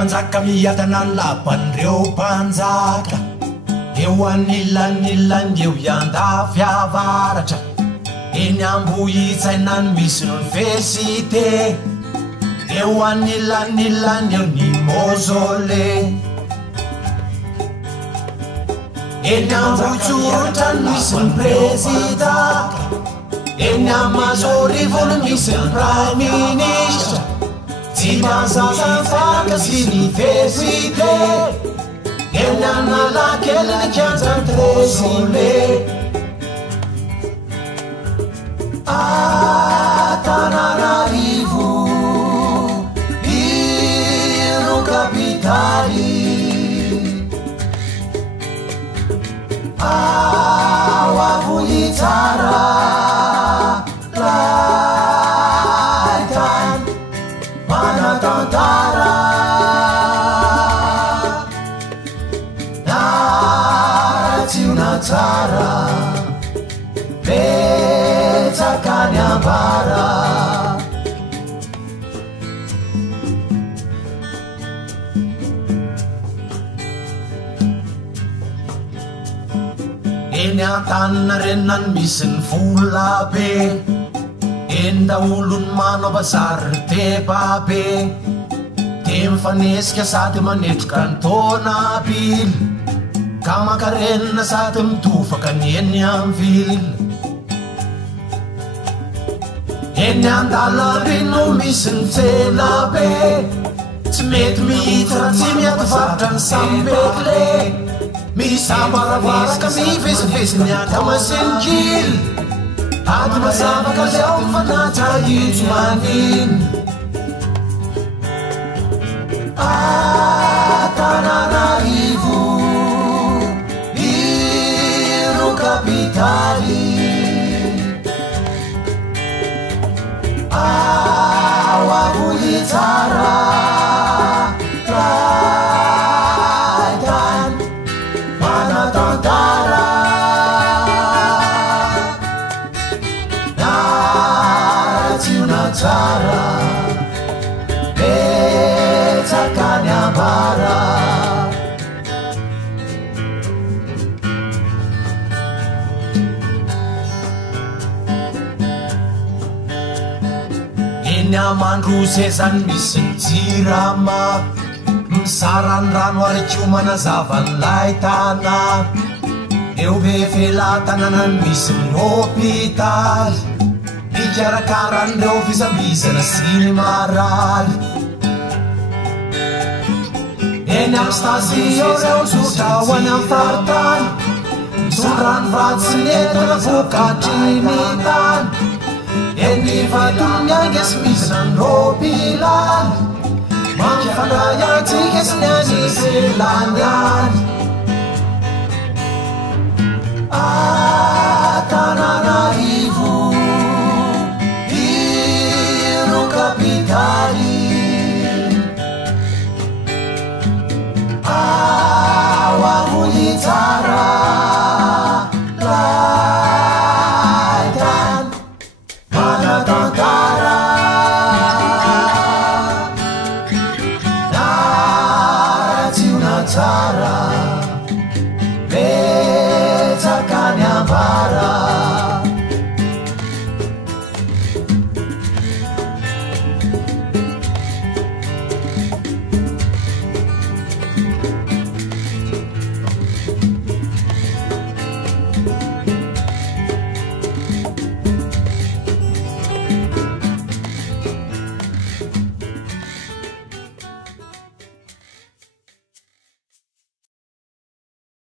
manjaka miatana ny lapan'ireo mpanjaka eo anilanilany eo iandafiavaratra eny ambohitsainany misy no ny fesite eo anilanilany eo ny mozole eny ambohitsorotrany misy ny prezida eny amazorivolo misy ny prime ministra tsy masasafaka sy ny fesite eny analakely ny kianjany trezole Tananarivo iro kapitaly ao avoly tsara laitany manatantara naratsiona tsara betsakany ambara eny antanina renany misy ny vola be eny daolony manao bazary ny tebabe de mifanesika sady manetroka ny tona bily ka makarenina sady mitofaka ny eny am vily eny andalany no misy ny tsena be tsy mety mihitsy raha tsy miatovaritra ny sambekle misambaravaraka mivezivezy ny akamaseny kily ady mazavaka leo mifanatsa itso maniny Tananarivo iro kapitaly ao avoly tsara laitany manatantara naratsiona tsara betsakany ambara eny amandrosezany misy ny jirama misarany rano arikio manazavany laitana eo be felatananany misy ny hôpitaly ikarakaran'ireo fisambisana sy ny maraly eny am stasio reo sotra hoany am faritany misondrany vaty sy ny entana vokatry ny tany eny vatony angesy misy nany hôpilaly mampifandray atsika sy ny any selany any Tananarivo iro kapitaly ao avoly tsara laitany manatantara